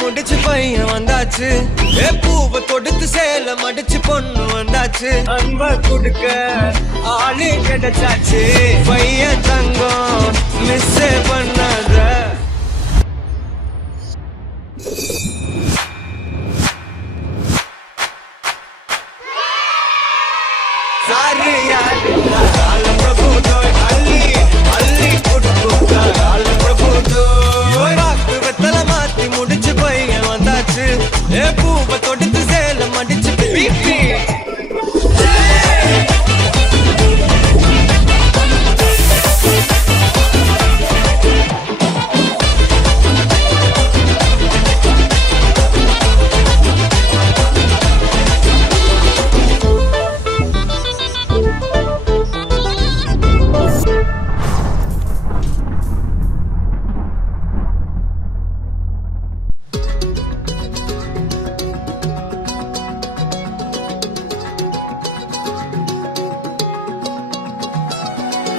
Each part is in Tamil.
முடிச்சு பையன் வந்தாச்சு பூவை தொடுத்து சேல மடிச்சு பொண்ணு வந்தாச்சு அன்ப கொடுக்க ஆளு கிடைச்சாச்சு பையன் தங்கம் மிஸ் பண்ணாத सारी याद काल प्रभु तो अल्ली अल्ली कुटुका काल प्रभु तो वाक वेतल माती मुडिச்சு பையன் வந்தாச்சு பூவை தொடுத்து சேல மடிச்சு பீப்பி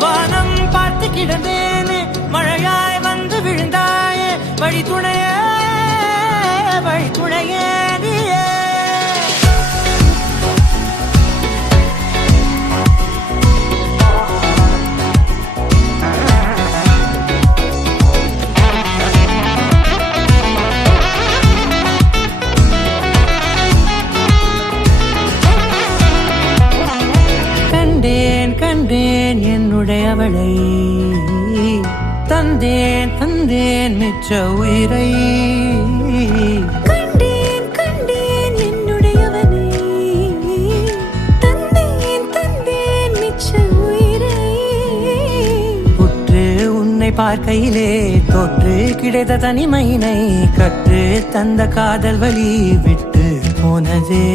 வானம் பார்த்து கிடந்தேனே மழையாய் வந்து விழுந்தாயே வழி துணையே நீயே கண்டேன் என்னுடையவளை தந்தேன் மிச்ச உயிரை கண்டேன் என்னுடையவனை தந்தேன் மிச்ச உயிரை உற்று உன்னை பார்க்கையிலே தொற்று கிடைத்த தனிமையினை கற்று தந்த காதல் வழி விட்டு போனதே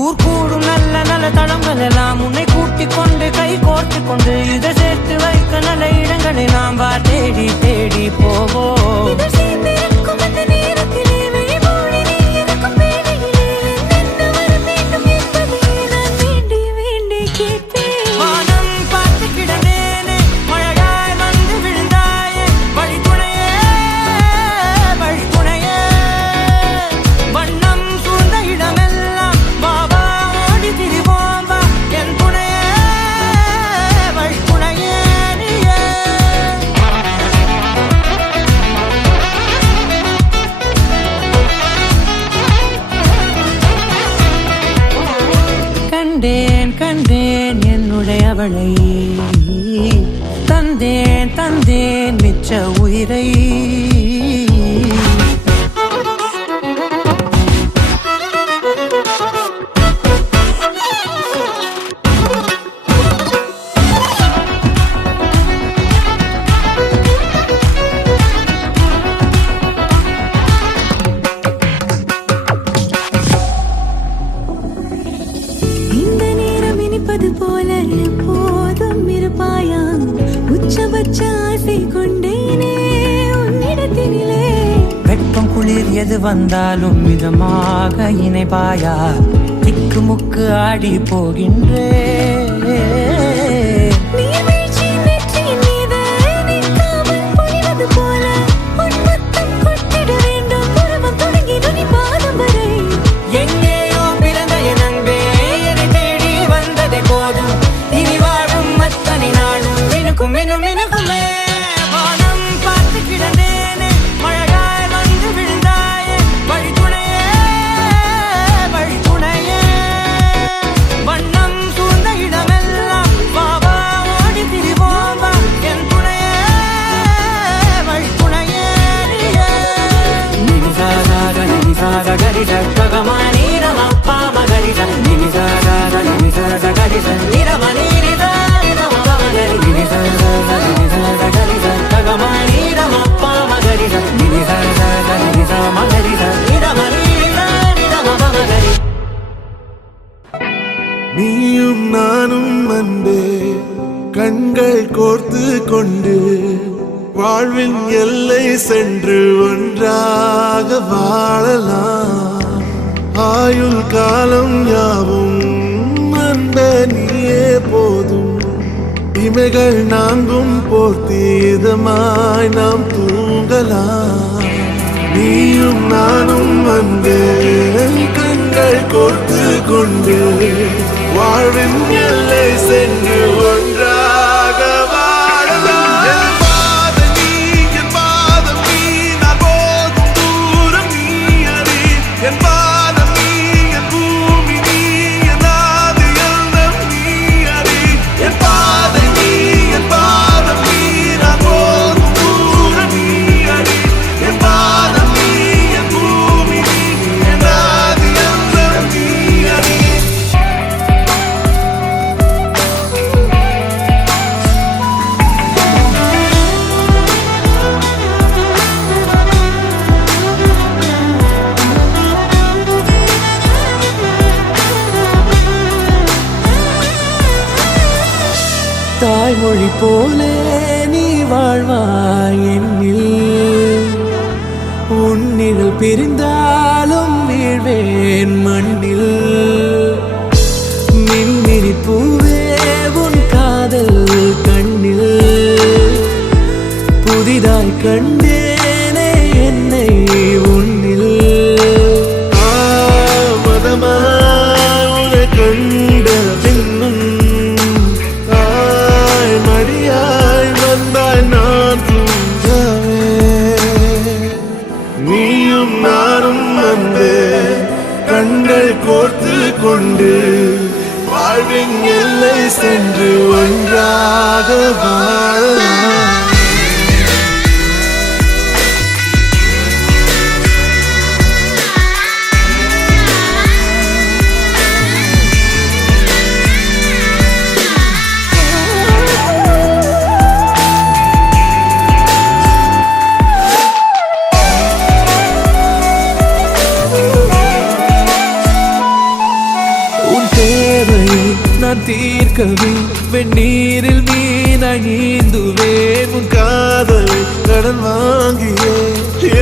ஊர் கூடும் நல்ல நல்ல தளங்கள் எல்லாம் உன்னை கூட்டிக் கொண்டு கை கோர்த்து கொண்டு இதை சேர்த்து வைக்க நல்ல இடங்களை நாம் தேடி தேடி போவோம் கண்டேன் என்னுடையவளை தந்தேன் மிச்ச உயிரை போல எப்போதும் இருப்பாயா உச்சபட்ச ஆசை கொண்டேனே உன்னிடத்தினிலே வெப்பம் குளிர் எது வந்தாலும் மிதமாக இணைப்பாயா திக்கு முக்கு ஆடி போகின்றே வண்ணம் சூழ்ந்த நானும் அன்பே கண்கள் கோர்த்து கொண்டு வாழ்வின் எல்லை சென்று ஒன்றாக வாழலாம். ஆயுள் காலம் யாவும் அன்பே நீயே போதும். இமைகள் நான்கும் போர்த்தி இதமாய் நாம் தூங்கலாம். நீயும் நானும் அன்பே கண்கள் கோர்த்து கொண்டு வாழ்வின் எல்லை சென்று ஒன்றாக வாழலாம். என் பாதம் நீ, என் பாதம் நீ, நான் போகும் தூரம் நீ அறி. என் பாதம் நீ, என் பூமி நீ, என் ஆதி எல்லாம் நீ அறி. என் பாதை நீ, என் பாதம் நீ, நான் போகும் தூரம் நீ அறி. என் பாதம் நீ, என் பூமி நீ, என் ஆதி எல்லாம் நீ அறி. தாய்மொழி போலே நீ வாழ்வாய் என்னில். உன்னிகள் பிரிந்தாலும் வீழ்வேன் மண்ணில். மின்மினி பூவே உன் காதல் கண்ணில். புதிதாய் கண்டேனே என்னை உன்னில். தாமதமாய் உன்னை கண்ட பின்னும் தாய் மடியாய் வந்தாய் நான் தூங்கவே. நீயும் நானும் அன்பே கண்கள் கோர்த்து கொண்டு வாழ்வின் எல்லை சென்று ஒன்றாக வாழலாம். உன் தேவையை நான் தீர்க்கவே வெந்நீரில் மீனாய் நீந்துவேன். உன் காதலை கடன் வாங்கியே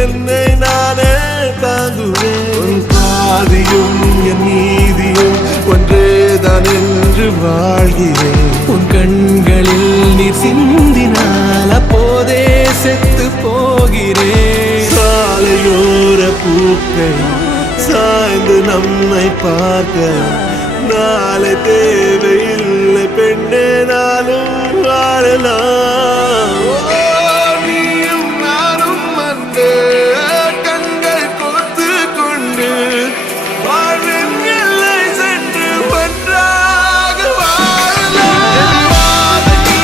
என்னை நானே தாங்குவேன். உன் பாதியும் என் நீதியும் ஒன்றேதான் என்று வாழ்கிறேன். உன் கண்களில் நீர் சிந்தினால் அப்போதே செத்து போகிறேன். சாலையோர பூக்கள் சாய்ந்து நம்மை பார்க்க நாளை தேவையில்லை பெண்ணே நாளும் வாழலாம். நீயும் நானும் அன்பே கண்கள் கோர்த்து கொண்டு வாழ்வின் எல்லை சென்று ஒன்றாக வாழலாம். என் பாதம் நீ,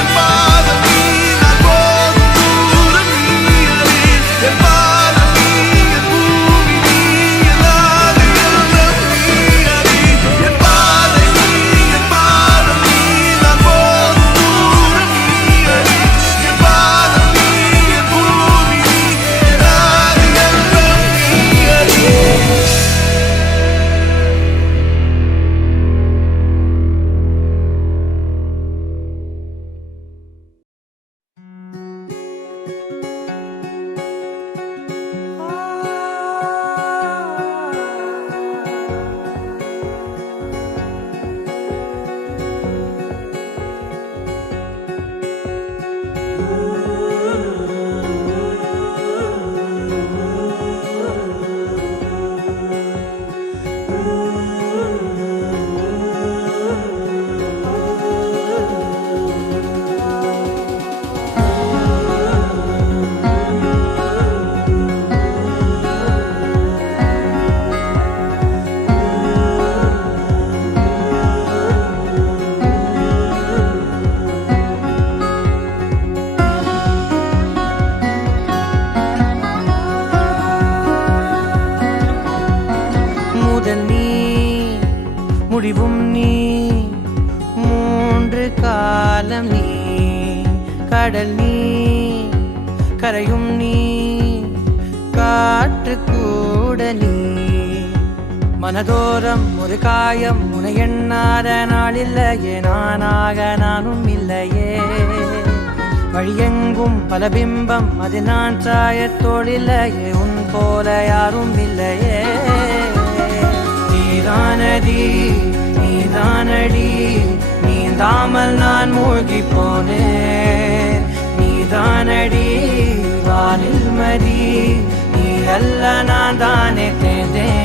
என் பாதம் நீ, நான் போகும் தூரம் நீ அறி. என் பாதம் நீ, என் பூமி நீ, என் ஆதி எல்லாம் நீ அறி. என் பாதை நீ, என் பாதம் நீ, நான் போகும் தூரம் நீ அறி. என் பாதம் நீ, என் பூமி நீ, என் ஆதி எல்லாம் நீ அறி. முடிவும் நீ, மூன்று காலம் நீ, கடல் நீ, கரையும் நீ, காற்று கூட நீ, மனதோரம் ஒரு காயம் உனை எண்ணாத நாளில்லையே நானாக நானும் இல்லையே வழியெங்கும் பல பிம்பம் அது நான் சாயத்தோடில்லையே உன் போல யாரும் இல்லையே நீதானடி நீதானடி நீந்தாமல் நான் மூழ்கி போனேன் நீதானடி வானில் மதி நீ அல்ல நான் தானே தேர்ந்தேன்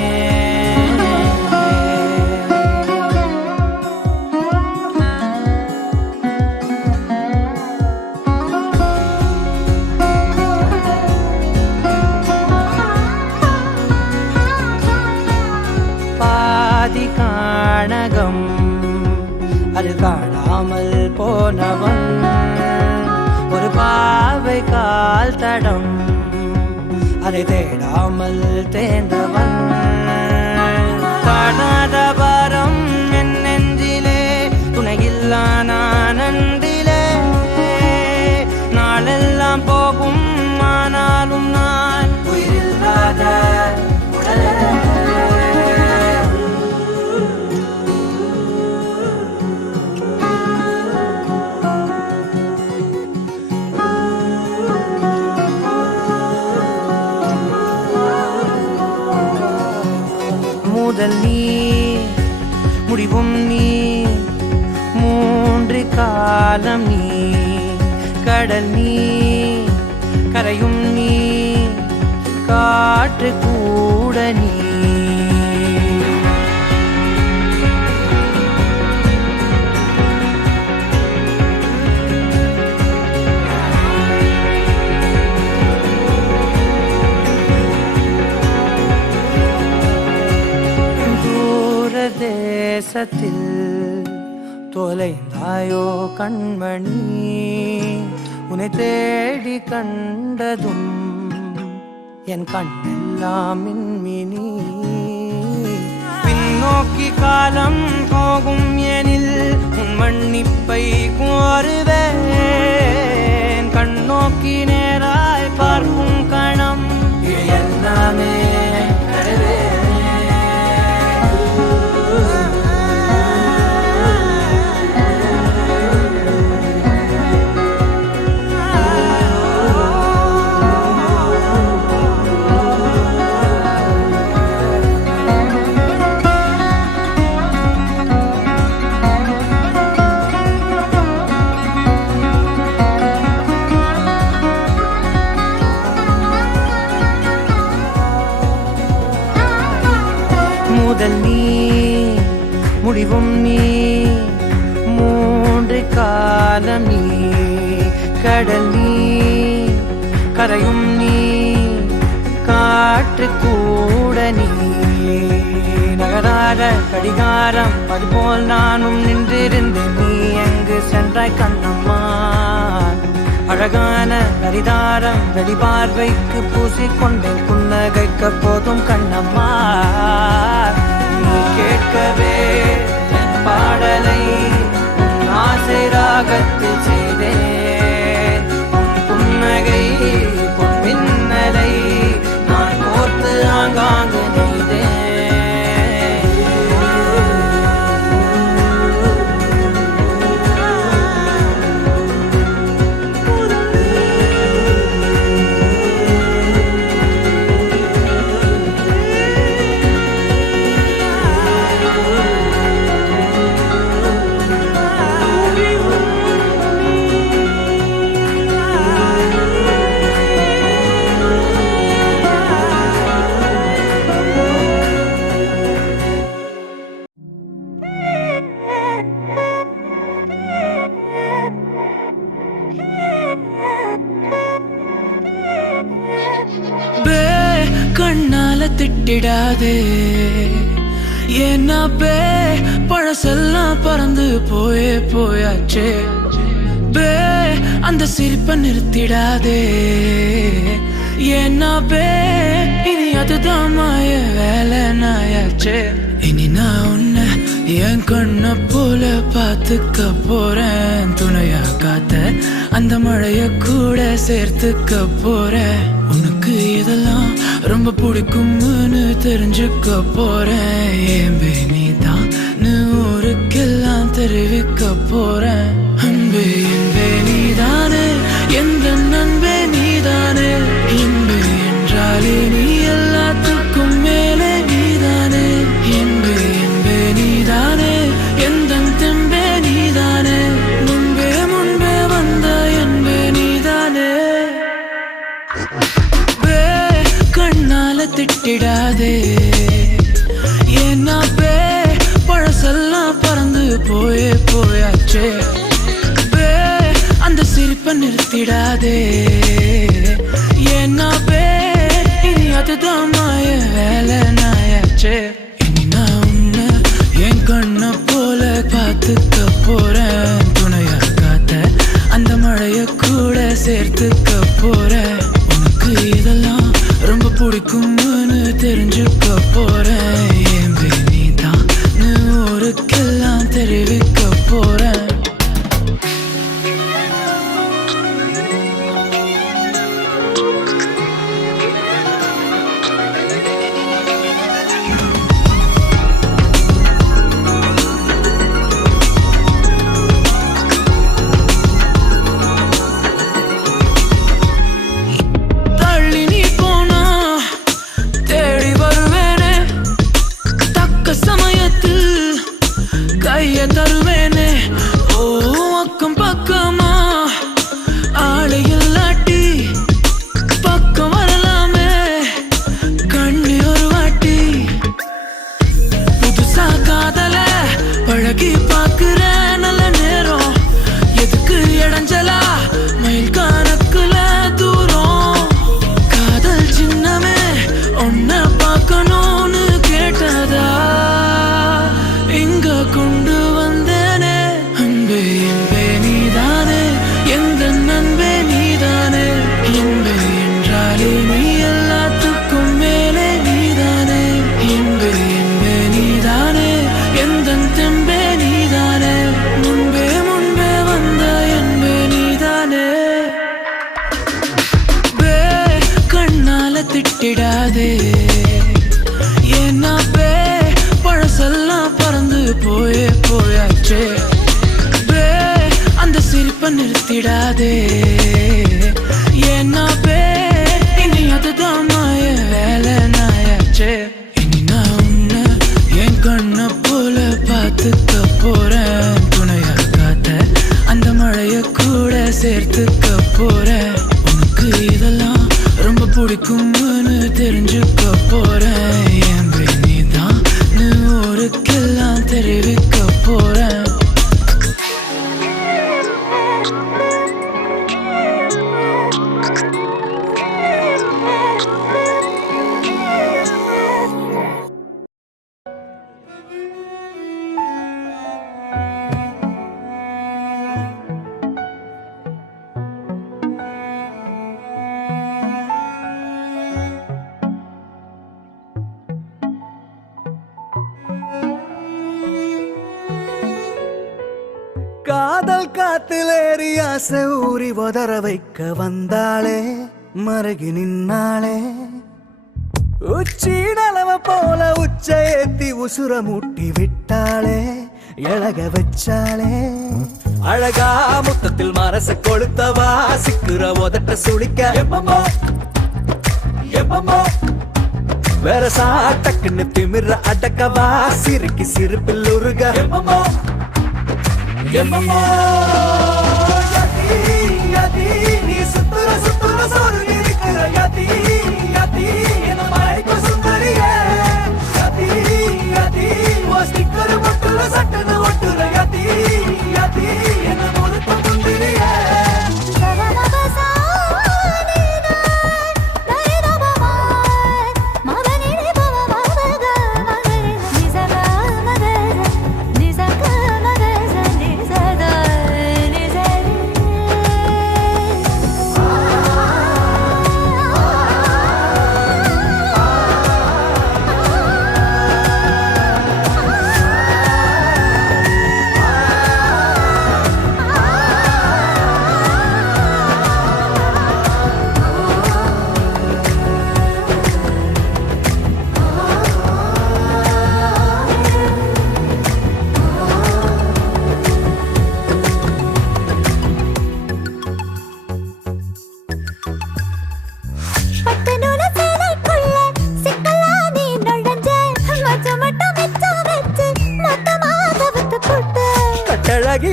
பாதி காணகம் அது காணாமல் போனவன் ஒரு பாவை கால் தடம் அதை தேடாமல் தேர்ந்தவன் காணாத பாரம் என் நெஞ்சிலே துணையில்லா நான் அன்றிலே நாளெல்லாம் போகும் ஆனாலும் நான் உயிரில்லாத உடலே முதல் நீ முடிவும் நீ மூன்று காலம் நீ கடல் நீ கரையும் நீ காற்று கூட நீ தேசத்தில் தொலைந்தாயோ கண்மணி உன்னை தேடி கண்டதும் என் கண்ணெல்லாம் மின்மினி பின்னோக்கி காலம் போகும் எனில் உன் மன்னிப்பை கோருவேன் கண்ணோக்கி நேராய் பார்க்கும் கணம் எல்லாமே முதல் நீ முடிவும் நீ மூன்று காலம் நீ கடல் நீ கரையும் நீ காற்று கூட நீ நகராத கடிகாரம் அதுபோல் நானும் நின்றிருந்தேன் நீ எங்கு சென்றாய் கண்ணம்மா அழகான நரிதாரம் வெளிபார்வைக்கு பூசிக்கொண்டேன் புன்னகைக்க போதும் கண்ணம்மா நீ கேட்கவே என் பாடலை உன் ஆசை ராகத்தில் செய்தேன் உன் புன்னகை பொன் மின்னலை நான் கோர்த்து ஆங்காங்கு நெய்தேன் கண்ணால திட்டிடாதே ஏன்னா பே பழசெல்லாம் பறந்து போயே போயாச்சே பே அந்த சிரிப்பை நிறுத்திடாதே ஏன்னா பே இனி அதுதான் மாய வேலை நாயாச்சே இனி நான் உன்னை என் கண்ண போல பார்த்துக்க போறேன் துணையா காத்த அந்த மழைய கூட சேர்த்துக்க போறேன் உனக்கு இதெல்லாம் ரொம்ப பிடிக்கும்னு தெரிஞ்சுக்க போறேன் ஏம்பே நீதான் ஊருக்கெல்லாம் தெரிவிக்க போறேன் அன்பே என்பே நீதானே எந்த நண்பே நீதானே இன்பே என்றாலே நீ எல்லாத்துக்கும் மேலே நீதானே என்பே என்பே நீதானே எந்த தெம்பே நீதானே முன்பே முன்பே வந்த என்பே நீதானே கண்ணால திட்டிடாதே ஏன்னா பழசெல்லாம் பறந்து போயாச்சே அந்த சிரிப்பை நிறுத்திடாதே ஏன்னா இனி அதுதான் மாய வேலை நாயாச்சே இனி நான் உன்னை என் கண்ண போல பார்த்துக்க போறேன் துணையா காத்த அந்த மழைய கூட சேர்த்துக்க போறேன் உனக்கு இதெல்லாம் ரொம்ப பிடிக்கும்னு தெரிஞ்சுக்க போறேன் ஏம்பே நீதான் ஊருக்கெல்லாம் தெரிவிக்க போறேன் திட்டிடாதே ஏன்னா பழசெல்லாம் பறந்து போயாச்சே அந்த சிரிப்பை நிறுத்திடாதே ஏன்னா இனி அதுதான் மாய வேலை நாயாச்சே இனி நான் உன்னை என் கண்ண போல பார்த்துக்க போறேன் துணையா காத்த அந்த மழைய கூட சேர்த்துக்க போறேன் உனக்கு இதெல்லாம் ரொம்ப பிடிக்கும்னு தெரிஞ்சுக்க போறேன் ஏம்பே நீதான் ஊருக்கெல்லாம் தெரிவிக்க போறேன் காதல் காத்திலேறி ஆசை ஊறி உதற வைக்க வந்தாளே மருகி நின்னாளே உச்சி நலவ போல உச்ச ஏத்தி உசுர மூட்டி விட்டாளே எழக வச்சாளே அழகா முத்தத்தில் மரச கொளுத்தவா சிக்குற உதட்ட சுளிக்க எப்பமோ எப்பமோ வேற சாட்டக்குன்னு திமிர அடக்கவா சிரிக்கி சிரிப்பில் உருக எப்பமோ எப்பமோ யதி யதி நீ சுத்துற சுத்துற சோறு இருக்கிற யதி யதி என்ன மழைக்கு சுந்தரியே யதி யதி ஓ ஸ்டிக்கர் மட்டுல சட்டன ஒட்டுற யதி யதி என்ன முழுக்க முந்திரியே Ni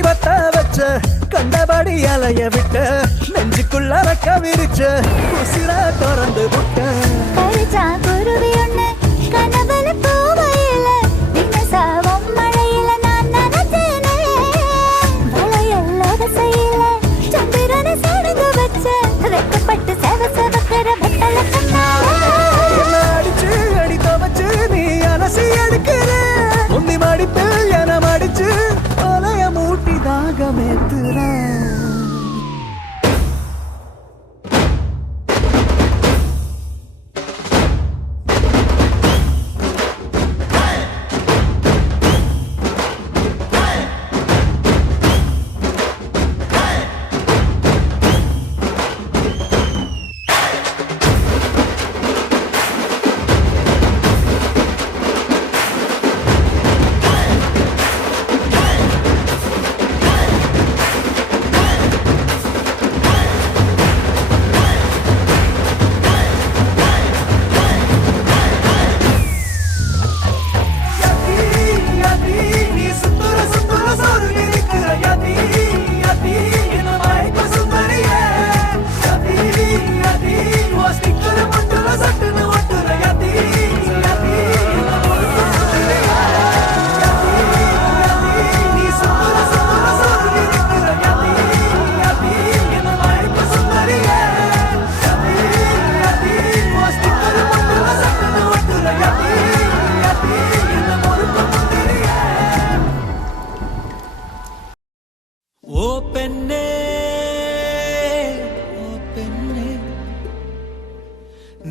பத்த வச்ச கண்டபடி அலைய விட்ட நெஞ்சுக்குள்ள ரக்க விரிச்ச உசிர திறந்து விட்ட பறிச்சா குருவி ஒண்ணு கனவுல பூவையில தினசாவும் மழையில நான் நனைஞ்சேனே வளையல் அவசையில சந்திரனை சடங்கு வச்ச வெக்கப்பட்டு செவ செவக்கிற வெத்தல என்ன அடிச்சு அடி துவச்சு நீ அலசி எடுக்கிற உன்னி மடிப்பில் என மடிச்சு தொலைய மூட்டி தாகமேத்துற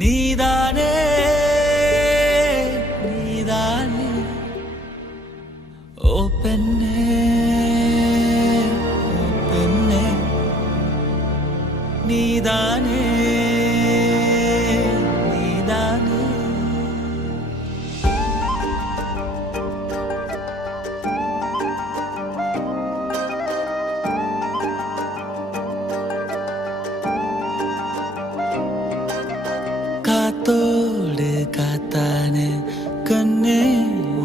நீதானே நீதானே ஓ பெண்ணே ஓ பெண்ணே நீதானே நீதானே காத்தோடு காத்தானே கண்ணே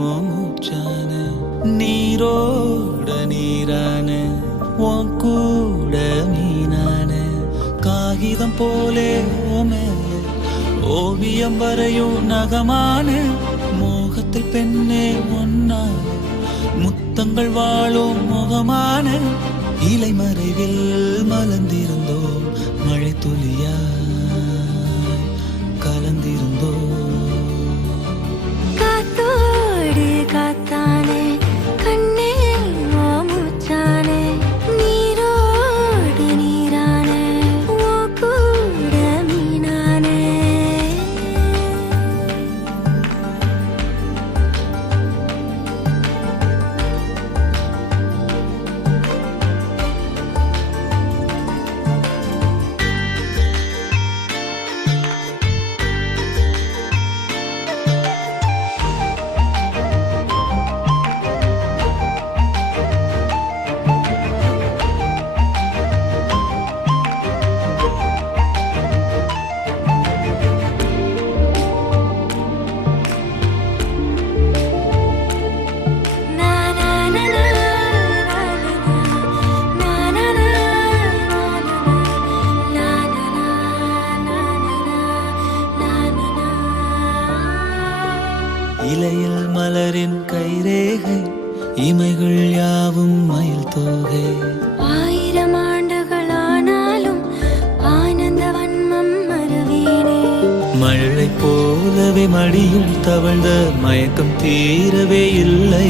ஓ மூச்சானே நீரோட நீரானே உன் கூட மீனானே காகிதம் போலே ஓ மேலே ஓவியம் வரையும் நகமானே மோகத்தில் பெண்ணே ஒன்னானே முத்தங்கள் வாழும் முகமான இலை மறைவில் மலர்ந்திருந்தோம் மழை துளியா கலந்திருந்தோ காத்தோடு காத்தானே கண்ணே ஓ மூச்சானே நீரோடு நீரானே ஓ கூட மீனானே இலையில் மலரின் கைரேகை இமைகள் யாவும் மயில் தோகை 1000 ஆண்டுகளானாலும் ஆனந்த வன்மம் மறவேனே மழை போலவே மடியில் தவழ்ந்த மயக்கம் தீரவே இல்லை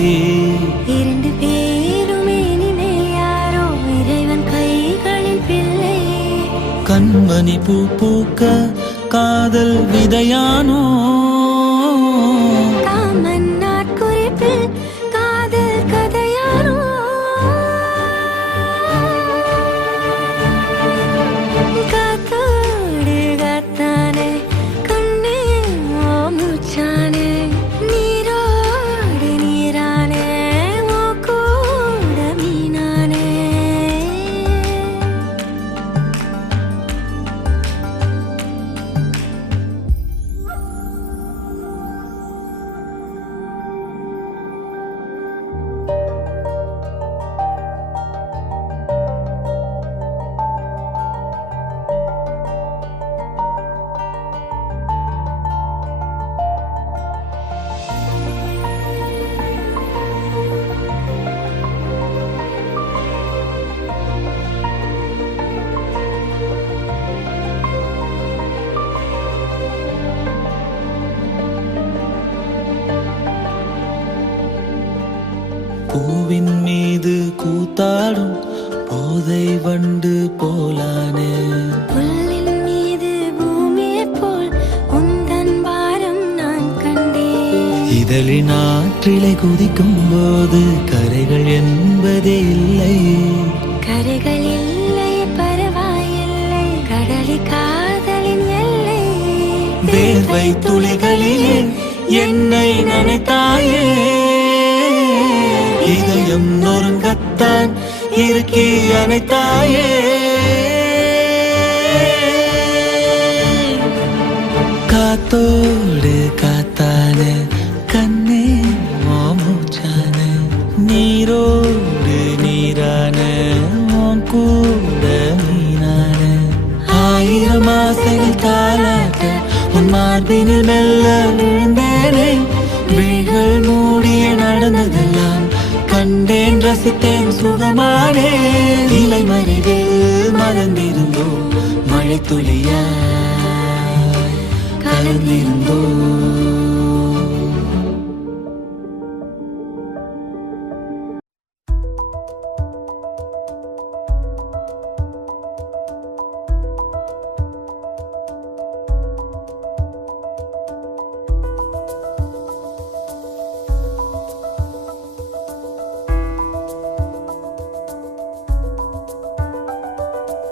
2 பேருமே இனிமேல் யாரோ இறைவன் கைகளில் பிள்ளை கண்மணி பூ பூக்க காதல் விதையானோ காமன் நாட்குறிப்பில் காதல் கதையாரோ காத்தோடு காத்தானே கண்ணே ஓ மூச்சானே நீரோடு நீரானே ஓ கூட மீனானே கூத்தாடும் போதை வண்டு போலானே. புல்லின் மீது பூமியை போல் உந்தன் பாரம் நான் கண்டேன். இதழின் ஆற்றிலை குதிக்கும் போது கரைகள் என்பதே இல்லை. கரைகள் இல்லை, பரவாயில்லை, கடலி காதலின் எல்லை. வேர்வை துளிகளிலே என்னை நினைத்தாயே. இதயம் நொறுங்கத்தான் இறுக்கி அணைத்தாயே. காத்தோடு காத்தான கண்ணே மூச்சான நீரோடு நீரான உன் கூட மீனான. ஆயிரம் ஆசைகள் தாளாட்ட உன் மார்பினில் மெல்ல விழுந்தேனே. விழிகள் மூடிய நடந்ததெல்லாம் கண்டேன், ரசித்தேன், சுகமானே. இலை மறைவில் மறந்திருந்தோ மழை துளியாய் கலந்திருந்தோ.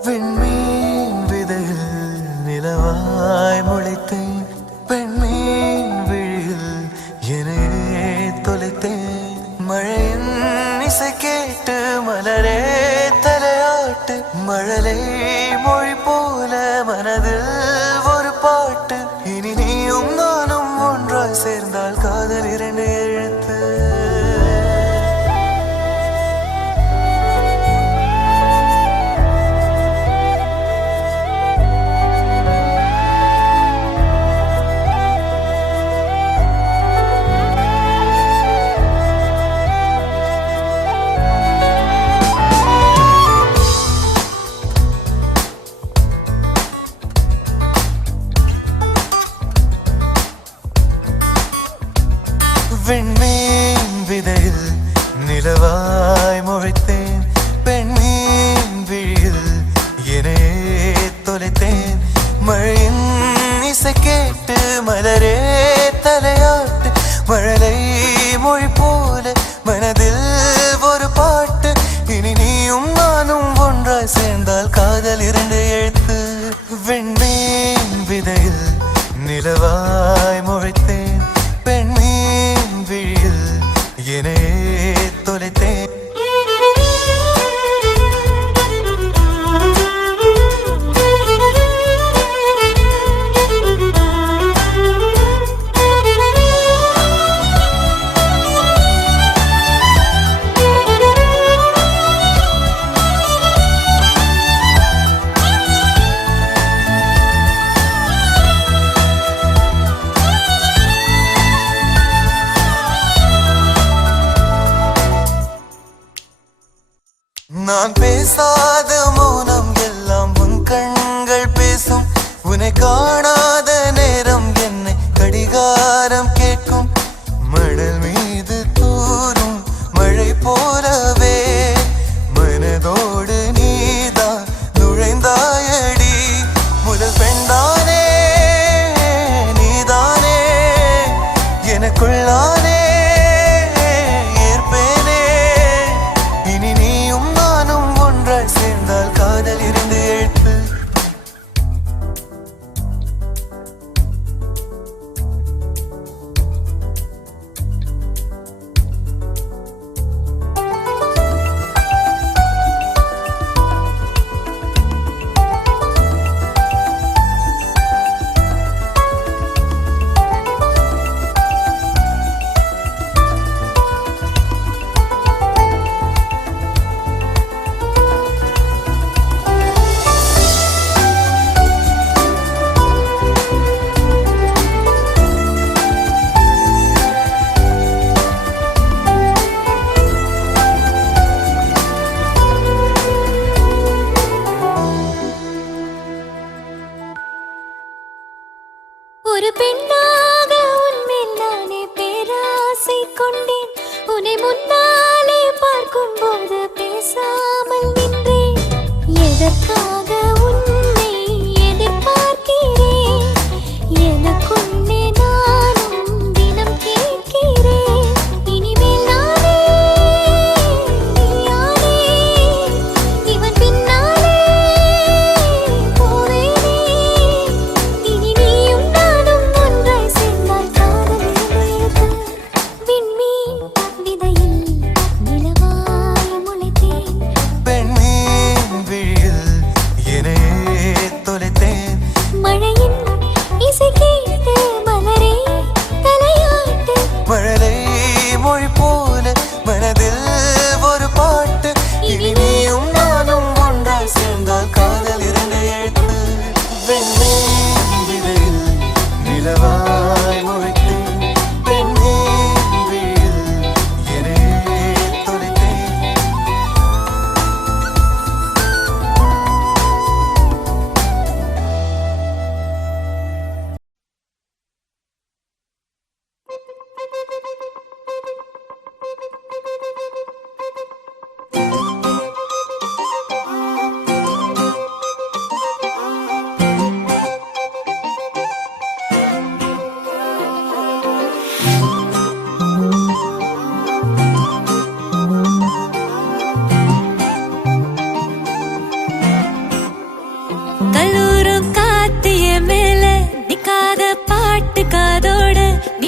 விண்மீன் விதையில் நிலவாய் முளைத்தேன். பெண்மீன் விழியில் என்னையே தொலைத்தேன். மழையின் இசை கேட்டு மலரே தலையாட்டு. மழலை மொழி போல மனதில் ஒரு பாட்டு. இனி நீயும் நானும் ஒன்றாய் சேர்ந்தால் காதல் 2 எழுத்து. விண்மீன் விதையில் நிலவாய் முளைத்தேன். பெண்மீன் விழியில் என்னையே தொலைத்தேன். மழையின் இசை கேட்டு மலரே தலையாட்டு. மழலை மொழி போல மனதில் ஒரு பாட்டு. இனி நீயும் நானும் ஒன்றாய் சேர்ந்தால் காதல் 2 எழுத்து. விண்மீன் விதையில் நிலவாய் முளைத்தேன். பெண்மீன் விழியில் என்னையே தொலைத்தேன். நான் பேசாத மௌனம் எல்லாம் உன் கண்கள் பேசும். உன்னை காணாத நேரம் என்னை கடிகாரம் கேட்கும். மணல் மீது தூரும் மழை போலவே மனதோடு நீதான் நுழைந்தாயடி. முதல் பெண்தானே நீதானே எனக்குள்ளானே. சேர்ந்தால் காதல் 2 எழுத்து.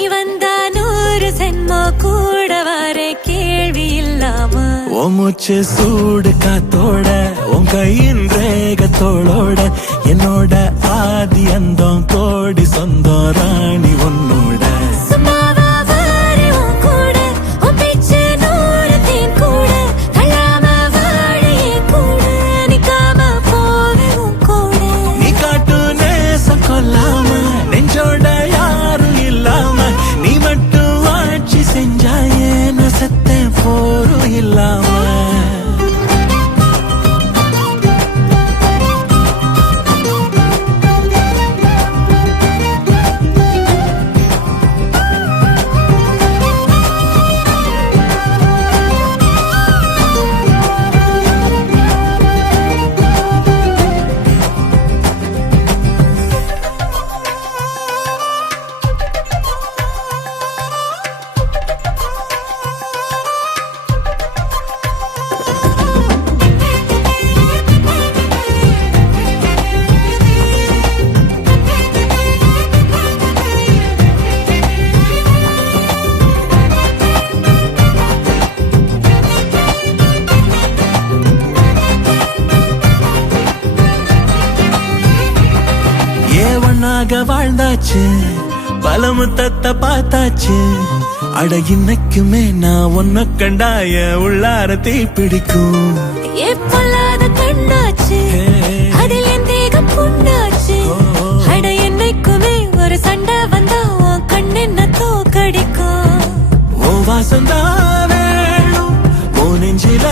நீ வந்தா 100 ஜென்மோ கூட வர கேள்வி இல்லாம ஓ மூச்சு சூடு காத்தோட உன் கையின் ரேகத்தோளோட என்னோட ஆதி அந்தம் கோடி சொந்தம் ராணி உன்னோட சும்மாவா வாரு உன் கூட உன் பேச்சு 100 தேன் கூட கல்லாம வாழே கூட நிக்காம போவே உன் கூட நீ காட்டு நேசம் கொல்லாம நெஞ்சோட யாரும் இல்லாம நீ மட்டும் ஆட்சி செஞ்சாயே நசத்த போரும் இல்லாம ஒன்னாக வாழ்ந்தாச்சு பல முத்தத்தை பார்த்தாச்சு அட இன்னைக்குமே நான் உன்ன கண்டாய உள்ளார தீ பிடிக்கும் எப்பொல்லாத கண்ணாச்சு அதில் என் தேகம் புண்ணாச்சு அட என்னைக்குமே ஒரு சண்டை வந்தா உன் கண்ணென்ன தோக்கடிக்கும் ஓ வாசந்தா வேணும் ஓ நெஞ்சில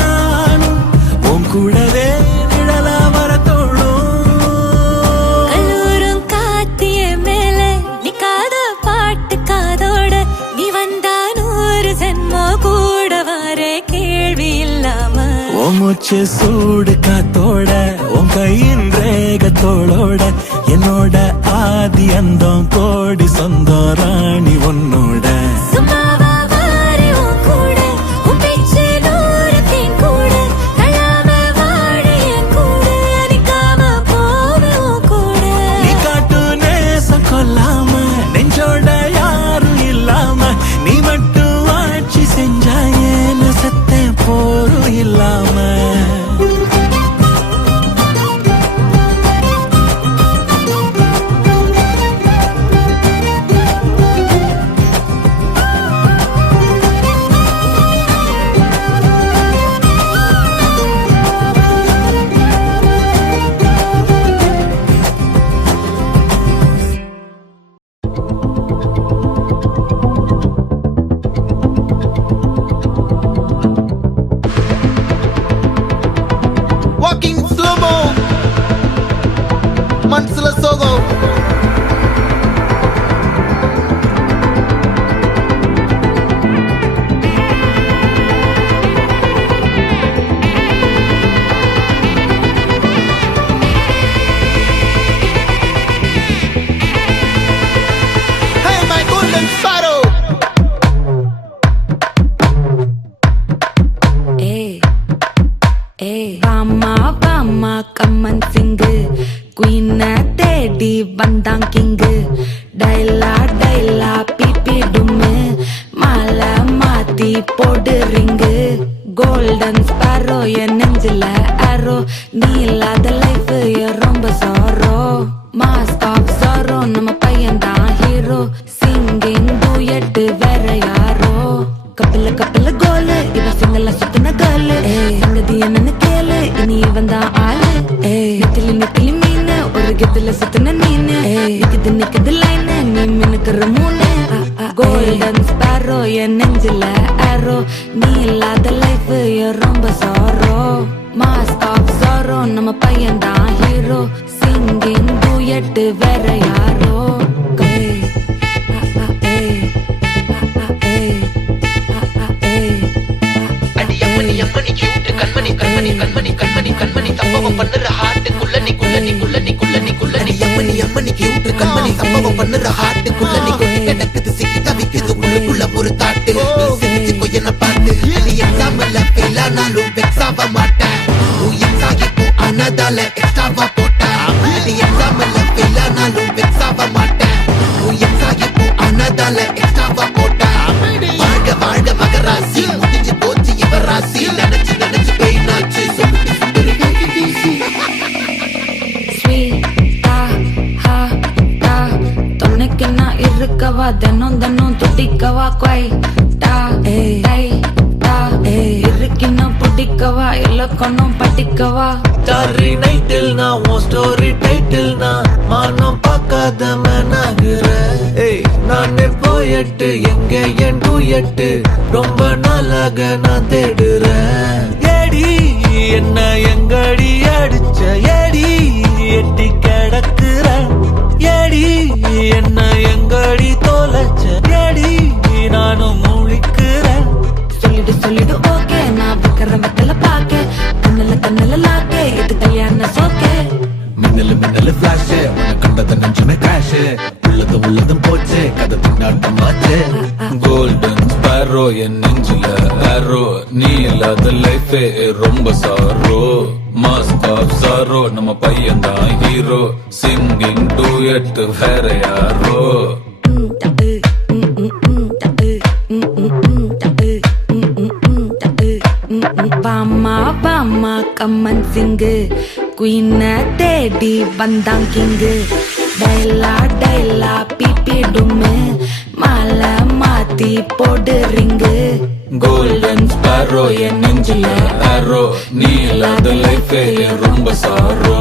நானும் உன் கூடவே நிழலா வர தோணும் கல்லூரும் காத்திய மேல நிக்காத பாட்டு காதோட நீ வந்தா 100 ஜென்மோ கூட வர கேள்வி இல்லாம ஓ மூச்சு சூடு காத்தோட உன் கையின் ரேகத்தோளோட என்னோட ஆதி அந்தம் கோடி சொந்தம் ராணி உன்னோட சும்மாவா வாரு உன் கூட உன் பேச்சு 100 தேன் கூட கல்லாம வாழே கூட நிக்காம போவே உன் கூட நீ காட்டு நேசம் கொல்லாம நெஞ்சோட யாரும் இல்லாம நீ மட்டும் ஆட்சி செஞ்சாயே நசத்த போரும் இல்லாம Walking slow-mo Mansala Sogo Hey my golden sparrow Bama கம்மன் சிங்கு குயின தேடி வந்தான் கிங்கு டைலா டைலா பிபி டும்மு மாலை மாத்தி போடு ரிங்கு கோல்டன் ஸ்பாரோ என் நெஞ்சில ஆரோ நீ இல்லாத லைஃப் ரொம்ப சாரோ மாஸ்க் ஆஃப் சாரோ நம்ம பையன் தான் ஹீரோ சிங்கிங் டூயட் வேற யாரோ கப்பல கப்பல கோலு இவ சிங்கல சுத்தின கேர்ளு சங்கதி என்னன்னு கேளு இனி இவன் தான் ஆளு நெத்திலி நெத்திலி மீன் ஒரு கெத்துல சுத்தின நீனு நிக்குது நிக்குது லைன் நீ மினுக்குற மூணு கோல்டன் ஸ்பாரோ என் நெஞ்சில ஆரோ நீ இல்லாத லைஃப் ரொம்ப சாரோ மாஸ்க் ஆஃப் சாரோ நம்ம பையன் தான் ஹீரோ சிங்கிங் டூயட் வேற யாரோ அம்மணி கியூட் கண்மணி கண்மணி கண்மணி கண்மணி கண்மணி சம்பவம் பண்ணுற ஹார்ட்டுக்குள்ள நீ குள்ள நீ குள்ள நீ குள்ள நீ குள்ள நீ அம்மணி கியூட் கண்மணி சம்பவம் பண்ணுற ஹார்ட்டுக்குள்ள நீ கொட்டி கிடக்குது சிக்கி தவிக்குது உள்ளுக்குள்ள ஒரு தாட்டு சிரிச்சுக்கோ என்ன பார்த்து நீ எக்ஸாம்ல ஃபெயில் ஆனாலும் வெக்ஸ் ஆக மாட்டேன் உன் எக்ஸாம் இப்போ ஆனதால எக்ஸ்ட்ராவா போட்டேன் நீ எக்ஸாம்ல ஃபெயில் ஆனாலும் வெக்ஸ் ஆக மாட்டேன் உன் எக்ஸாம் இப்போ ஆனதால மசாலா எக்ஸ்ட்ராவா போட்டா வாழ்க வாழ்க மகராசி முடிஞ்சு போச்சு இவ ராசி நினைச்சு நினைச்சு பெயின் ஆச்சு சுட்டு சுட்டு வீசி ஸ்வீட்டா ஹா டா தொன்னைக்கு நான் இருக்கவா தினம் தினம் துடிக்கவா குவைட்டா டை டா இருக்கின்னா பிடிக்கவா இலக்கணம் படிக்கவா ஸ்டாரி நைட்டில் நான் உன் ஸ்டோரி டைட்டில் நான் மானம் பார்க்காத மேனாகிற ஏய் நானே போயட்டு எங்க என் டூயட்டு ரொம்ப நாளாக நான் தேடுறேன் ஏடி என்ன எங்கடி அடிச்ச ஏடி எட்டி கிடக்குற ஏடி என்ன எங்கடி தொலைச்ச ஏடி நானும் முழிக்கிறேன் சொல்லிடு ஓகே நான் வைக்கிற வெத்தல பாக்க கண்ணல லாக்கே இது கல்யாண சோக்கே மின்னலு மின்னலு ஃபிளாஷ் உன்னை கண்டத நெஞ்சுமே கிராஷ் உள்ளதும் போச்சு கதை திண்டாட்டமாச்சு கோல்டன் ஸ்பேரோ என் நெஞ்சில ஆரோ நீ இல்லாத லைஃபே ரொம்ப சாரோ மாஸ்க் ஆஃப் சாரோ நம்ம பையன் தான் ஹீரோ சிங்கிங் டூயட் வேற யாரோ வாமா வாமா கம்மன் சிங்கு குயின தேடி வந்தான் கிங்கு டைலா டைலா பிபிடுமே மாலை மாத்தி போடு ரிங்கு கோல்டன் ஸ்பேரோ என் நெஞ்சில ஆரோ நீ இல்லாத லைஃபே ரொம்ப சாரோ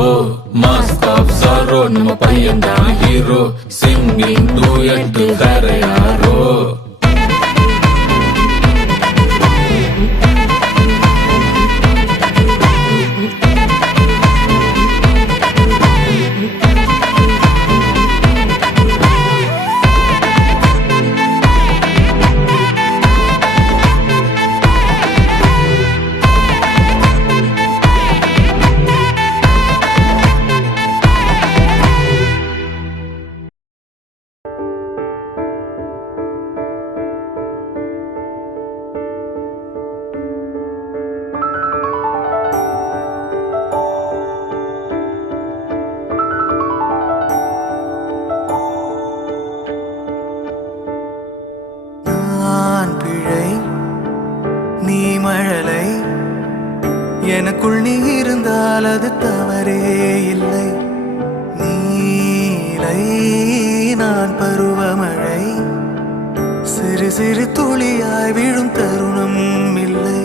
மாஸ்க் ஆஃப் சாரோ நம்ம பையன் தான் ஹீரோ சிங்கிங் டூயட் வேற யாரோ எனக்குள் நீ இருந்தால் அது தவறே இல்லை நீலை நான் பருவமழை சிறு சிறு துளியாய் விழும் தருணம் இல்லை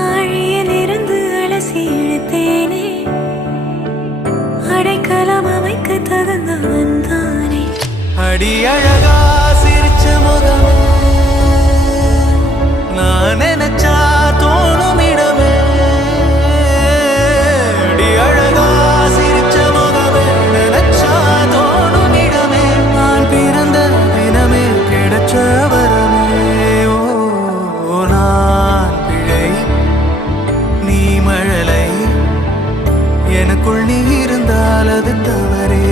ஆழியிலிருந்து அலசி இழுத்தேனே அடைக்கலம் அமைக்க தகுந்தவன் தானே அடி அழகா சிரிச்ச முகமே நான் நினைச்சா தோணும் இடமே அடி அழகா சிரிச்ச முகமே நினைச்சா தோணும் இடமே நான் பிறந்த தினமே கிடைச்ச வரமே ஓ நான் பிழை நீ மழலை எனக்குள் நீ இருந்தால் அது தவறே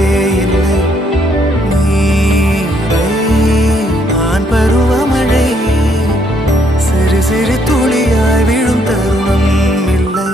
இல்லை நான் பருவமழை சிறு சிறு துளியாய் விழும் தருணம் இல்லை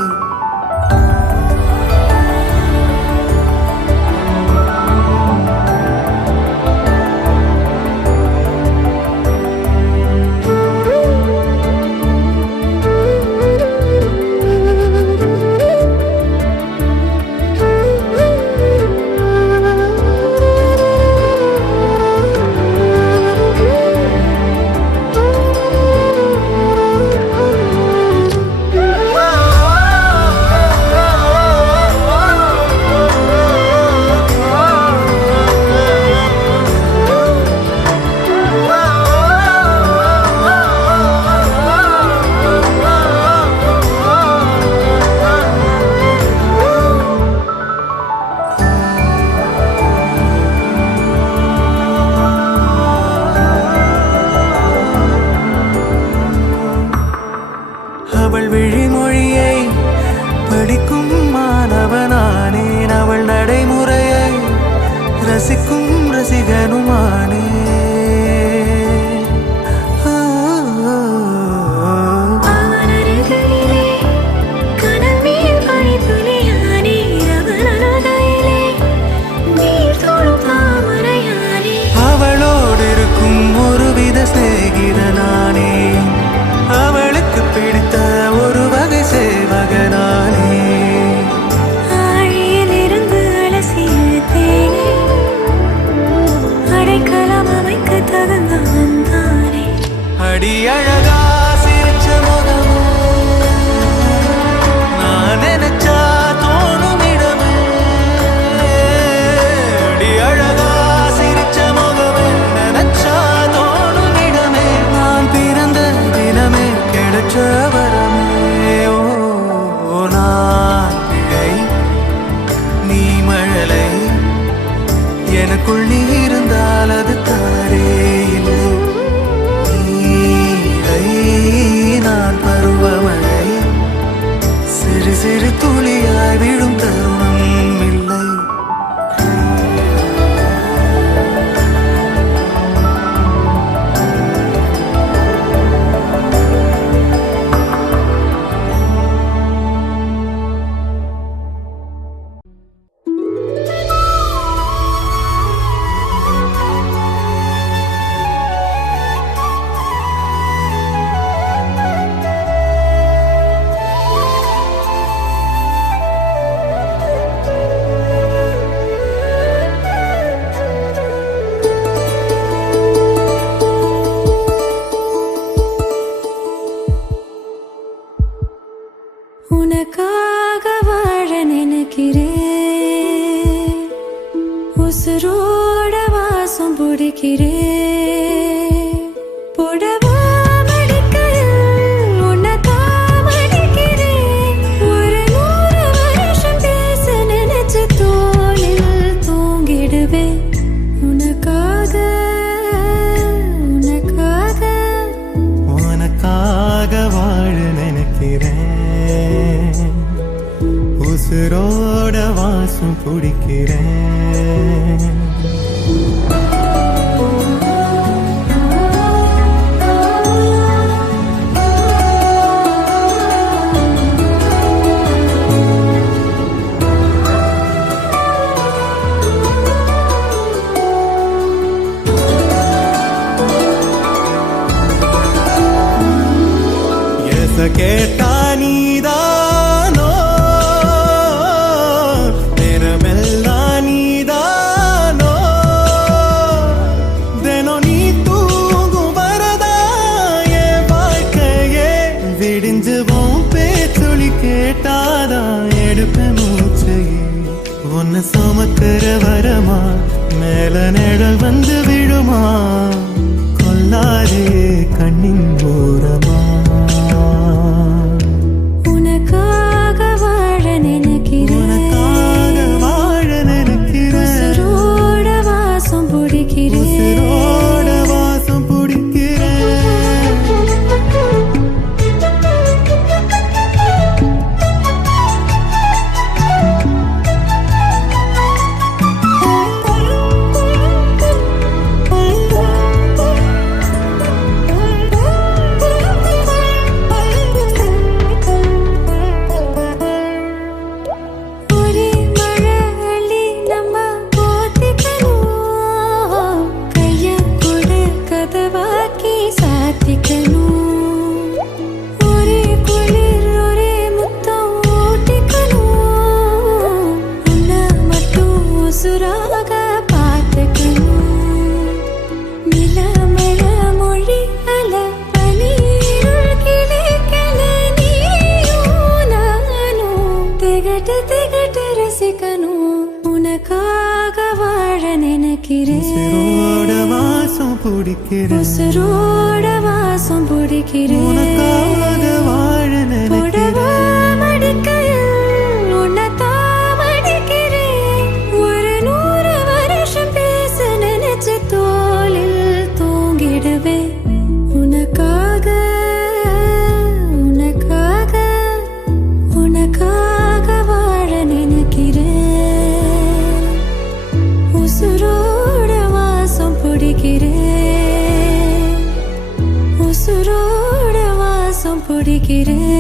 சிறு சிறு துளியாய் விழும் தருணம் இல்லை. உனக்காக வாழ நினைக்கிறேன், உசுரோட வாசம் பிடிக்கிறேன். புடவா மடிக்கையில் உன்னைத்தான் மடிக்கிறேன். ஒரு 100 வருஷம் பேச நினைச்சு தோளில் தூங்கிடுவேன். உனக்காக உனக்காக உனக்காக வாழ நினைக்கிறேன், உசுரோட வாசம் பிடிக்கிறேன். கேட்டா நீதானோ, நேரமெல்லாம் நீதானோ, தினம் நீ தூங்கும் வரதா என் வாழ்க்கையே. விடிஞ்சுவோம் பேச்சொலி கேட்டாதான் எடுப்பேன் மூச்சையே. உன்னை சுமக்கிற வரமா மேல நிழல் வந்து விழுமா, கொல்லாதே கண்ணின் ஓரமா. உனக்காக வாழ நினைக்கிறேன், உனக்காக வாழ நினைக்கிறேன். உசுரோட வாசம் பிடிக்கிறேன், உசுரோட வாசம் பிடிக்கிறேன். ஒரே மழை அள்ளி நம்ம போத்திக்கணும், கைய கொடு கதவாக்கி சாத்திக்கணும். ஒரே குளிர் ஒரே முத்தம் ஊட்டிக்கணும், உன்னை மட்டும் உசுராக பார்த்துக்கணும். நிலமழ மொழி அல பனீருள் கிளைக்கல நீயும் நானும் திகட்டு திகட்டு ரசிக்கணும். உனக்காக வாழ நினைக்கிறேன், உசுரோட வாசம் பிடிக்கிறேன். உசுரோட வாசம் பிடிக்கிறேன். உனக்காக வாழ புடவா நினைக்கிறேன். மடிக்கையில் உன்னைத்தான் மடிக்கிறேன். ஒரு 100 வருஷம் பேச நினைச்சு தோளில் தூங்கிடுவேன். உனக்காக உனக்காக உனக்காக வாழ நினைக்கிறேன், உசுரோட வாசம் பிடிக்கிறேன், உசுரோட வாசம் பிடிக்கிறேன்.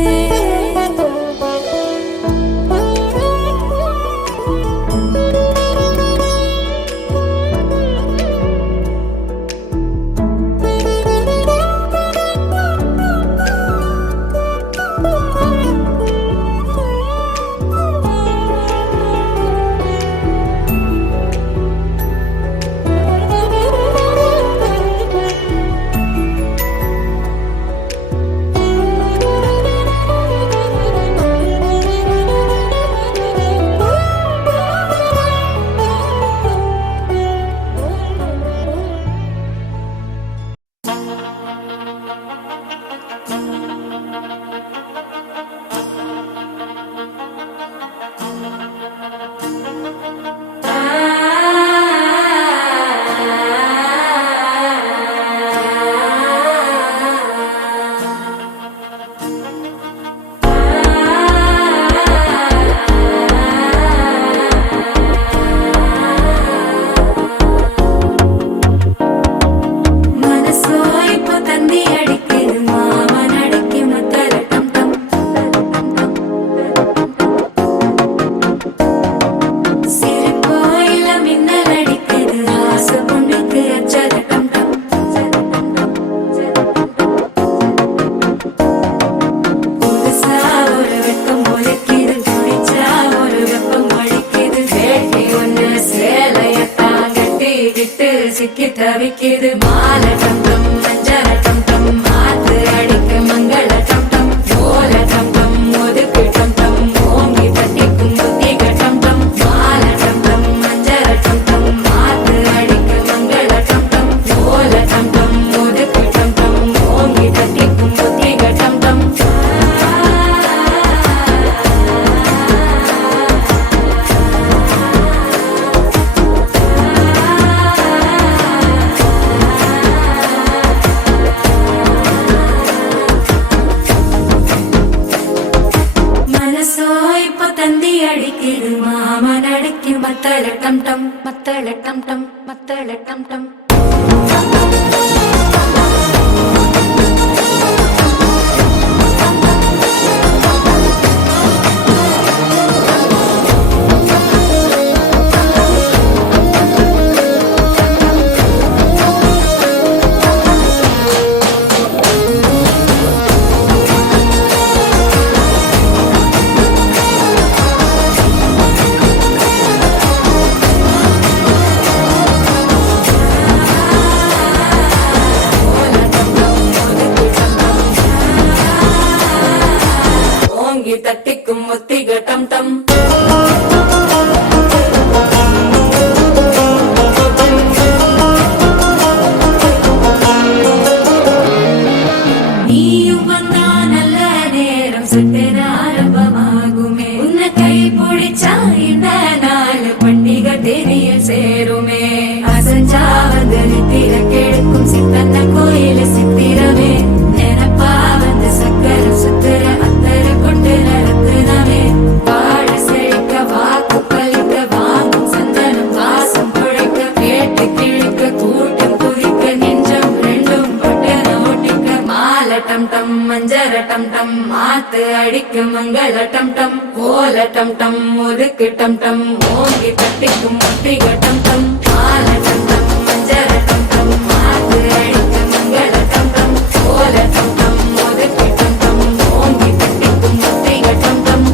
தவிக்குது மாலை டம் டம் மஞ்சள டம் டம் மாத்து அடிக்க மங்கள டம் டம் ஓல டம் டம் ஒதுக்கு டம் டம் ஓங்கி தட்டிக்கும் புத்திக டம் டம் மாலை டம் டம் மஞ்சள டம் டம் மாத்து அடிக்க மங்கள டம் டம் ஓல டம் டம் ஒதுக்கு டம் டம் ஓங்கி தட்டிக்கும் புத்திக டம் டம் மனசோ இப்ப தந்தி அடிக்குது மாமன் அடிக்கும் மத்தள டம் டம் மத்தள டம் டம் மத்தள டம் டம் ஓங்கி தட்டிக்கும் முத்திக டம் டம் நீயும் வந்தா நல்ல நேரம் சட்டென ஆரம்பமாகுமே உன்னை கை பிடிச்சா இந்த நாள் பண்டிகை தெரியல் சேருமே அசஞ்சா வந்து நித்திர கெடுக்கும் சித்தன்ன கோயில சித்திரமே நினப்பா வந்து சக்கர சுத்திர அத்தர கொண்டு நடத்துனவே வாழ செழிக்க வாக்கு பலிக்க வாங்கும் சந்தனம் வாசம் குழைக்க கேட்டு கிழிக்க கூட்டம் குதிக்க நெஞ்சம் ரெண்டும் பட்டு ஓட்டிக்க மாலை டம் டம் மஞ்சர டம் டம் மாத்து அடிக்க மங்கள டம் டம் ஓல டம் டம் ஒதுக்கு டம் டம் ஓங்கி தட்டிக்கும் முட்டிக டம் டம் மாலை டம் டம் மஞ்சர டம் டம் மாத்து அடிக்க மங்கள டம் டம் ஓல டம் டம் ஒதுக்கு டம் டம் ஓங்கி தட்டிக்கும் முட்டிக டம் டம்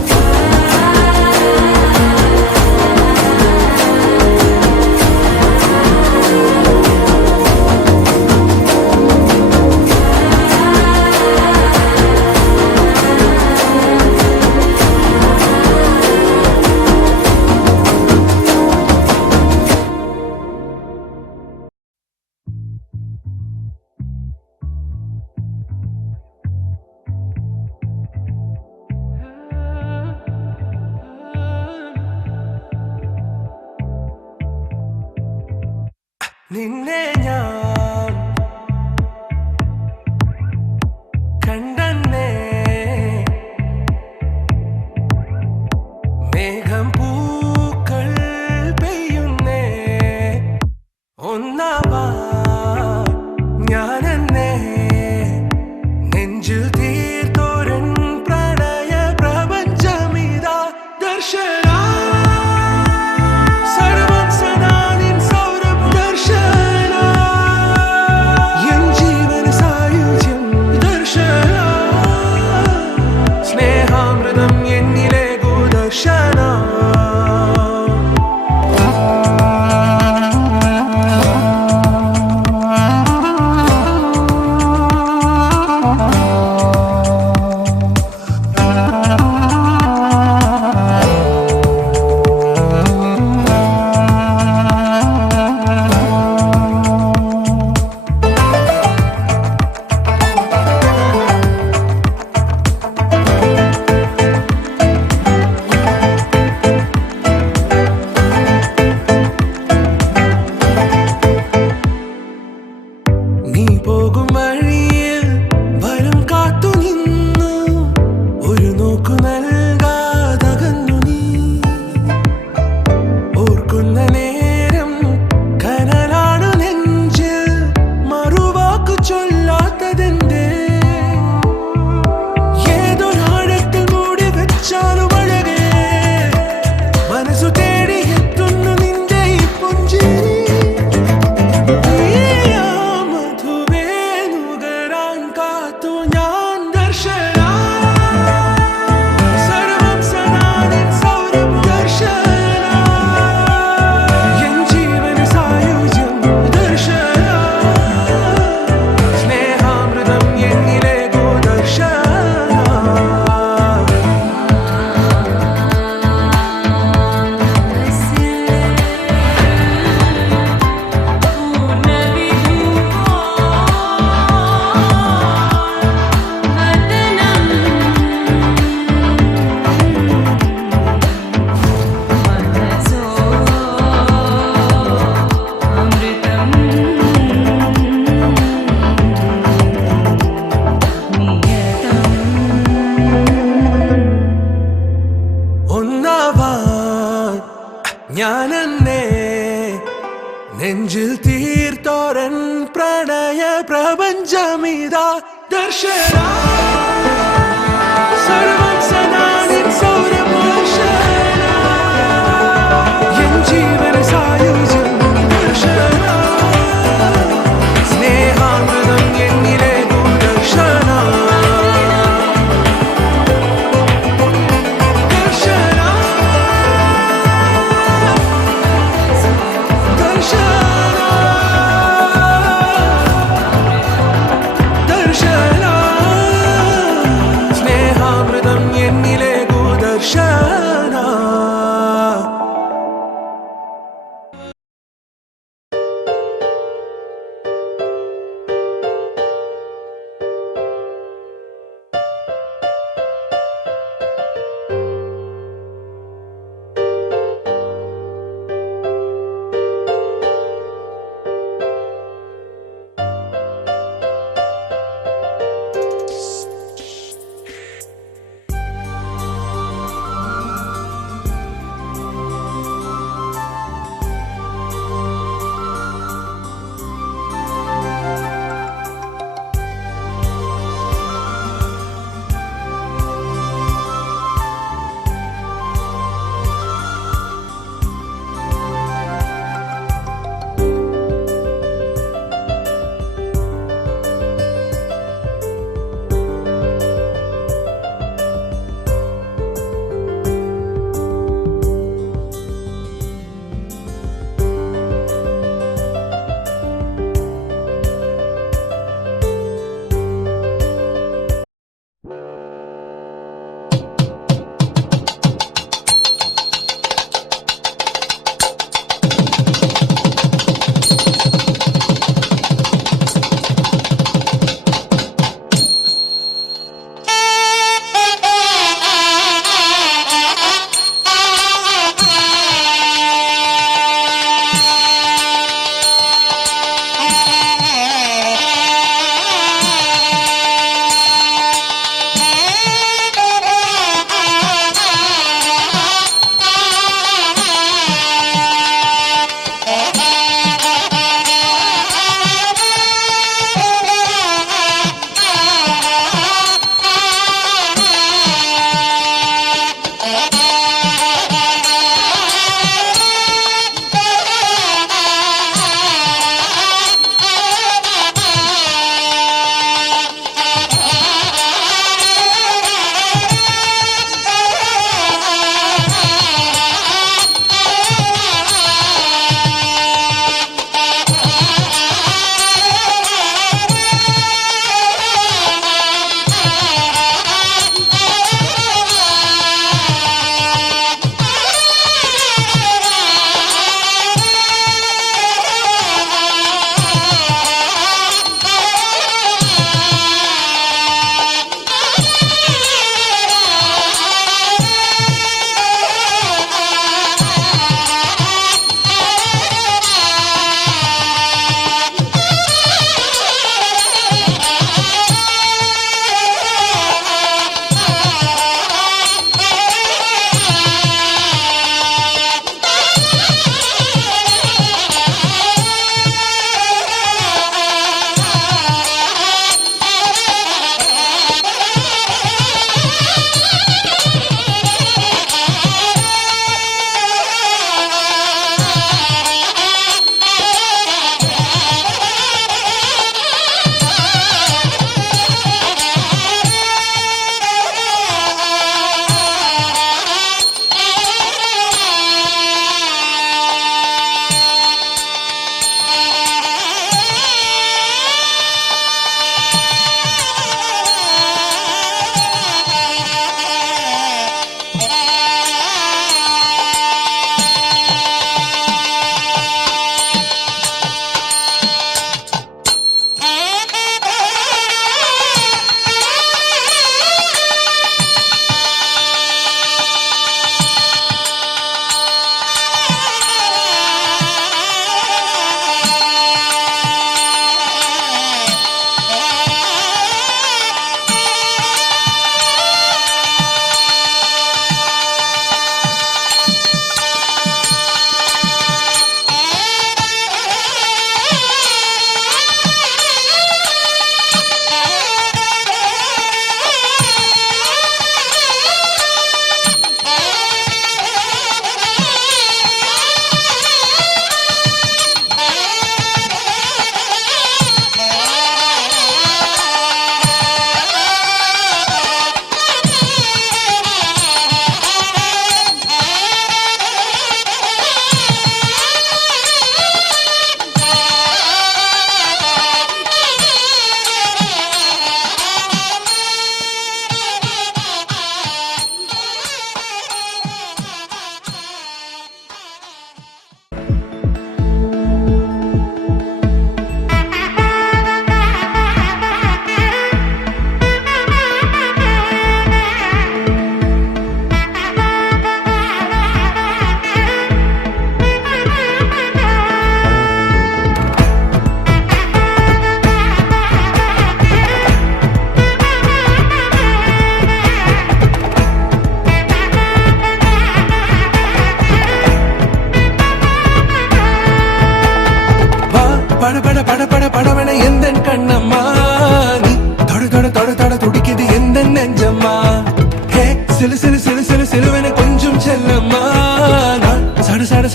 നിന്നെ ഞാൻ കണ്ടെന്നേ മേഘം പൂക്കൾ പെയ്യുന്നേ ഒന്നാവാ ഞാനെന്നേ നെഞ്ചിൽ തീർത്തോരൻ പ്രണയ പ്രപഞ്ചമിതാ ദർശന സർവം സദാ നിൻ സൗരഭ ദർശന എൻ ജീവന സായുജ്യം ദർശന സ്നേഹാമൃതം എന്നിലെ ദർശന ഞാനെന്നെ നെഞ്ചിൽ തീർത്തോരൻ പ്രണയ പ്രപഞ്ചമിതാ ദർശന സർവം സദാ നിൻ സൗരഭൂഷണ എൻ ജീവന സായുജ്യം ദർശന സ്നേഹാമൃതം എന്നിലെ ദർശന സ്നേഹാമൃതം എന്നിലെ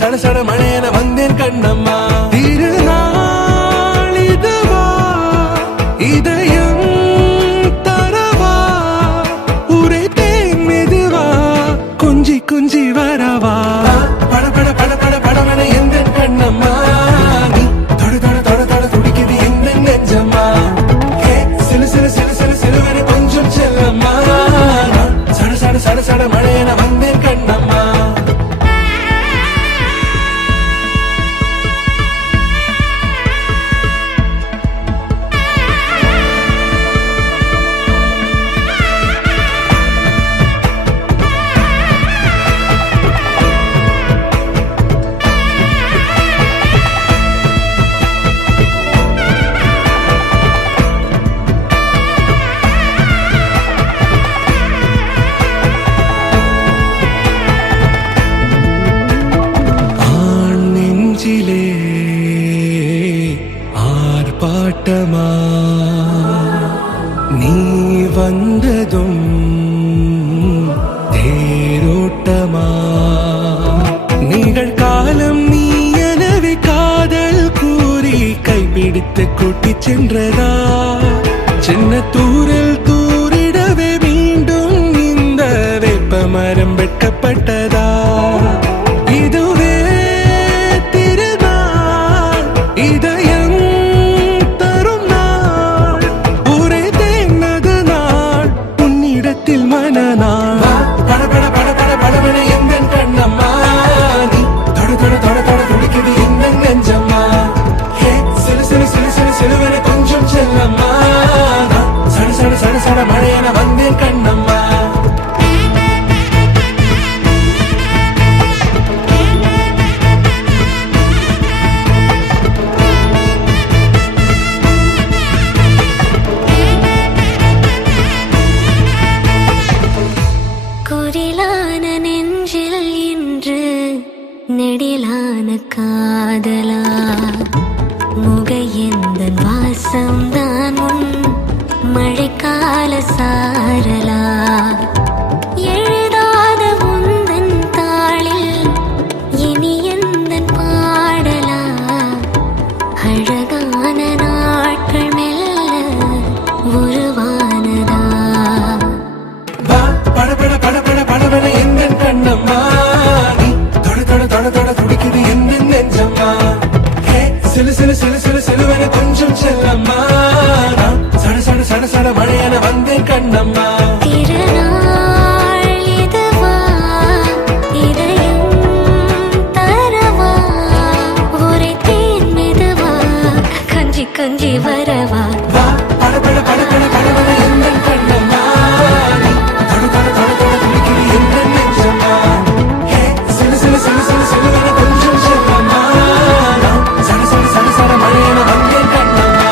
சட சட மழையன வந்தேன் கண்ணம்மா. திருநாள் இதுவா இதயம் தரவா உரைத்தேன் மெதுவா கொஞ்சி கொஞ்சி வரவா பட பட பட பட படவன எந்த கண்ணம்மா. நீ தொட தொட தொட தொட துடிக்குது எந்த நெஞ்சம்மா. சிலு சிலு சிலு சிலு சிலுவன கொஞ்சம் செல்லம்மா. சட சட சட சட மழையன வந்தேன் கண்ணம்மா. ஆர்ப்பாட்டமா நீ வந்ததும் தேரோட்டமா நிகழ்காலம் நீ எனவே காதல் கூறி கைப்பிடித்து கூட்டிச் சென்றதா. சின்ன தூரல் தூரிடவே மீண்டும் இந்த வேப்ப மரம் வெட்கப்பட்டதா. இதுவே திருநாள் இதயம் தரும் நாள் ஒரே தேனது நாள் உன்னிடத்தில் மனநாள். பட பட பட பட படவன எந்த கண்ணம்மா. நீ தொட தொட தொட தொட துடிக்குது எந்த நெஞ்சம்மா. சிலு சிலு சிலு சிலு சிலுவன கொஞ்சம் செல்லம்மா. சட சட சட சட மழையன வந்தேன் கண்ணம்மா. குரிலான நெஞ்சில் இன்று நெடிலான காதலா முக எந்த வாசம்தான் உன் மழைக்கால சாரலா. எழுதாத உந்தன் தாளில் இனி எந்தன் பாடலா. அழகான நாட்கள் மெல்ல உருவானதா. பட பட பட பட படவன எந்த கண்ணம்மா. நீ தொட தொட தொட தொட துடிக்குது எந்த நெஞ்சம்மா. சிலு சிலு சிலு சிலு சிலுவன கொஞ்சம் செல்லம்மா. சட சட சட சட மழையன வந்தேன் கண்ணம்மா. திருநாள் இதுவா இதயம் தரவா உரைத்தேன் மெதுவா கஞ்சி கஞ்சி வரவா. பட பட பட பட படவன எந்த கண்ணம்மா. நீ தொட தொட தொட தொட துடிக்குது எந்த நெஞ்சம்மா. சிலு சிலு சிலு சிலு சிலுவன கொஞ்சம் செல்லம்மா. சட சட சட சட மழையன வந்தேன் கண்ணம்மா.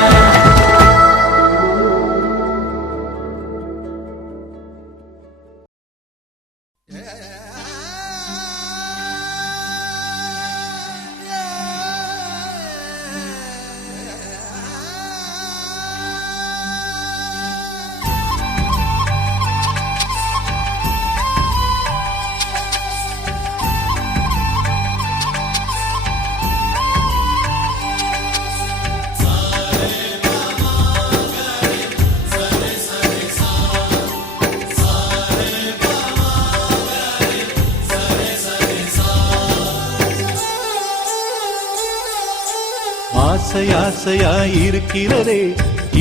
ஆசை ஆசையாயிருக்கிறதே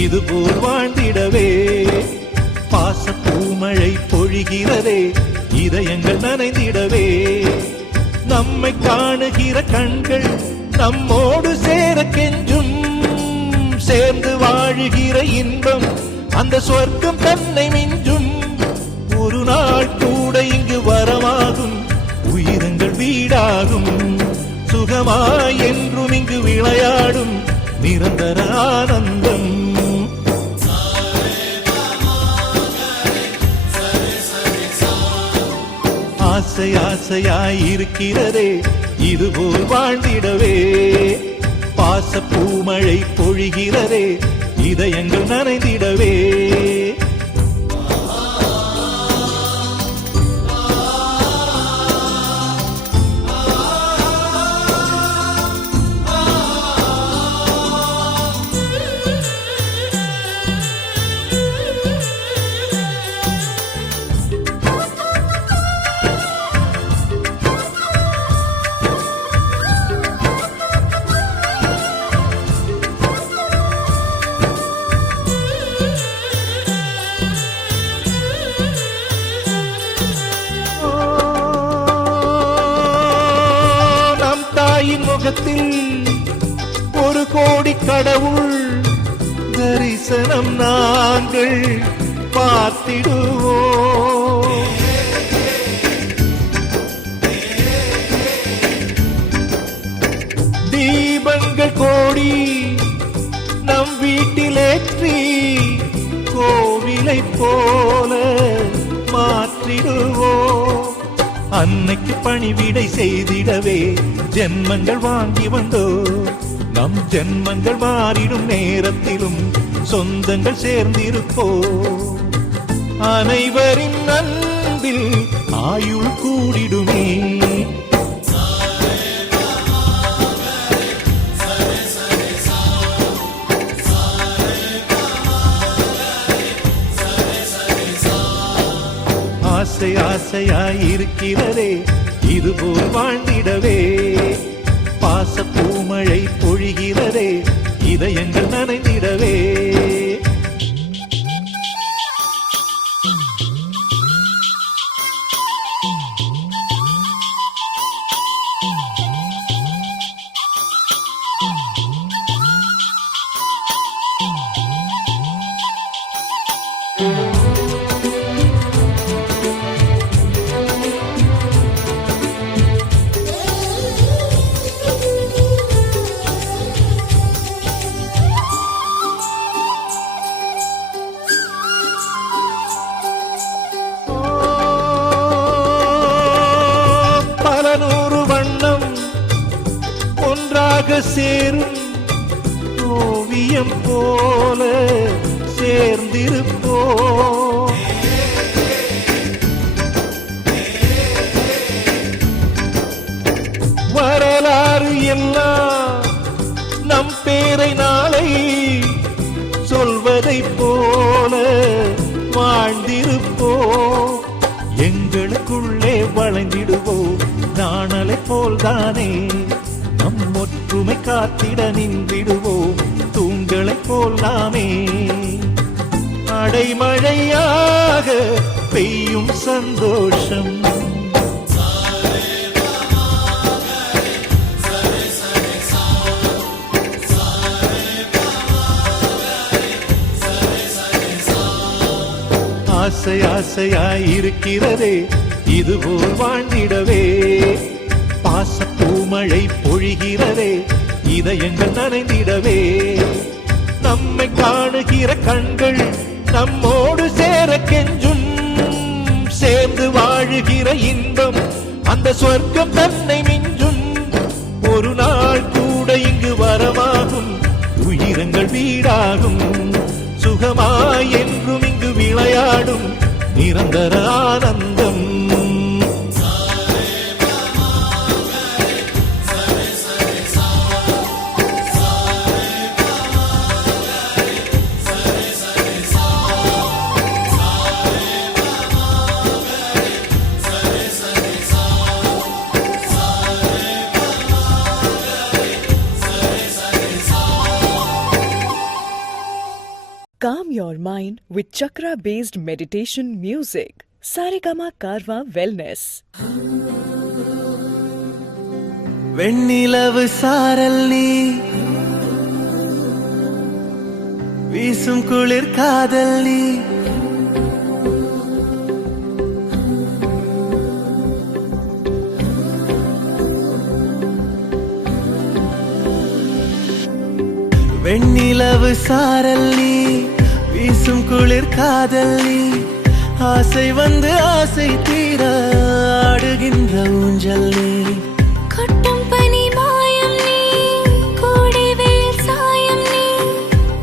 இதுபோல் வாழ்ந்திடவே. பாச பூமழை பொழிகிறதே இதயங்கள் நனைந்திடவே. நம்மை காணுகிற கண்கள் நம்மோடு சேர கெஞ்சும். சேர்ந்து வாழுகிற இன்பம் அந்த சொர்க்கம் தன்னை மிஞ்சும். ஒரு நாள் கூட இங்கு வரமாகும் உயிரங்கள் வீடாகும். சுகமாய் என்றும் இங்கு விளையாடும் நிரந்தர ஆனந்தம். ஆசை ஆசையாயிருக்கிறதே இதுபோல் வாழ்ந்திடவே. பாச பூமழை பொழிகிறதே இதயங்கள் நனைந்திடவே. லோகத்தில் ஒரு கோடி கடவுள் தரிசனம் நாங்கள் பார்த்திடுவோம். தீபங்கள் கோடி நம் வீட்டிலேற்றி கோவிலை போல மாற்றிடுவோம். அன்னைக்கு பணிவிடை செய்திடவே ஜென்மங்கள் வாங்கி வந்தோ. நம் ஜென்மங்கள் மாறிடும் நேரத்திலும் சொந்தங்கள் சேர்ந்திருப்போ. அனைவரின் அன்பில் ஆயுள் கூடிடுமே. ஆசை ஆசையாயிருக்கிறதே இதுபோல் வாழ்ந்திடவே. பாச பூமழை பொழிகிறதே இதயங்கள் நனைந்திடவே. சேரும் ஓவியம் போல சேர்ந்திருப்போ. வரலாறு எல்லாம் நம் பேரை நாளை சொல்வதை போல வாழ்ந்திருப்போ. எங்களுக்குள்ளே வளைந்திடுவோம் நாணலை போல்தானே. நம் ஒற்றுமை காத்திட நின்றிடுவோம் தூண்களை போல் நாமே. அடைமழையாக பெய்யும் சந்தோஷம். ஆசை ஆசையாயிருக்கிறதே இதுபோல் வாழ்ந்திடவே. பாச பூமழை பொழிகிறதே இதயங்கள் நனைந்திடவே. நம்மை காணுகிற கண்கள் நம்மோடு சேர கெஞ்சும். சேர்ந்து வாழுகிற இன்பம் அந்த சொர்க்கம் தன்னை மிஞ்சும். ஒரு நாள் கூட இங்கு வரமாகும் உயிரங்கள் வீடாகும். சுகமாய் என்றும் இங்கு விளையாடும் நிரந்தர ஆனந்தம். Calm your mind with chakra-based meditation music. Saregama Karwa Wellness. வெண்ணிலவு சாரல் நீ வீசும் குளிர் காதல் நீ. வெண்ணிலவு சாரல் நீ வீசும் குளிர் காதல் நீ. ஆசை வந்து ஆசை தீர ஆடுகின்ற ஊஞ்சல் நீ. கொட்டும் பனி மாயம் நீ கோடை வெயில் சாயம் நீ.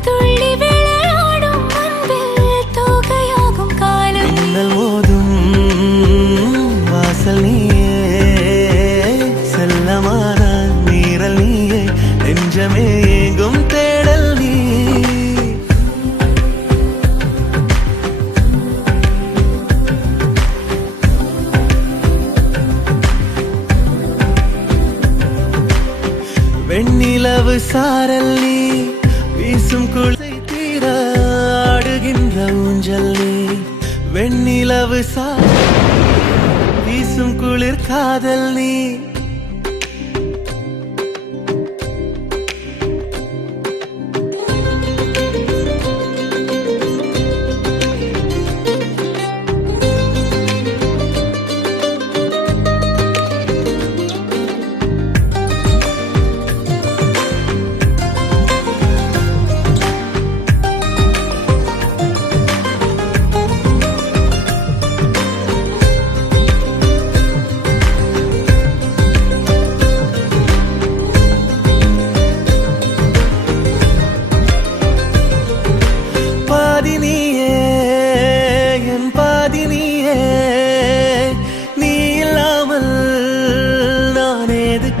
துள்ளி விளையாடும் அன்பில் தோகையாகும் காலம். மின்னல் மோதும் வாசல் நீயே செல்லமான நீரல் நீயே. நெஞ்சமே எங்கும் தேடல் நீ. வெண்ணிலவு சாரல் நீ வீசும் குளிர் தீர ஆடுகின்ற ஊஞ்சல் நீ. வெண்ணிலவு சாரல் வீசும் குளிர் காதல் நீ.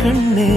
கண்ணே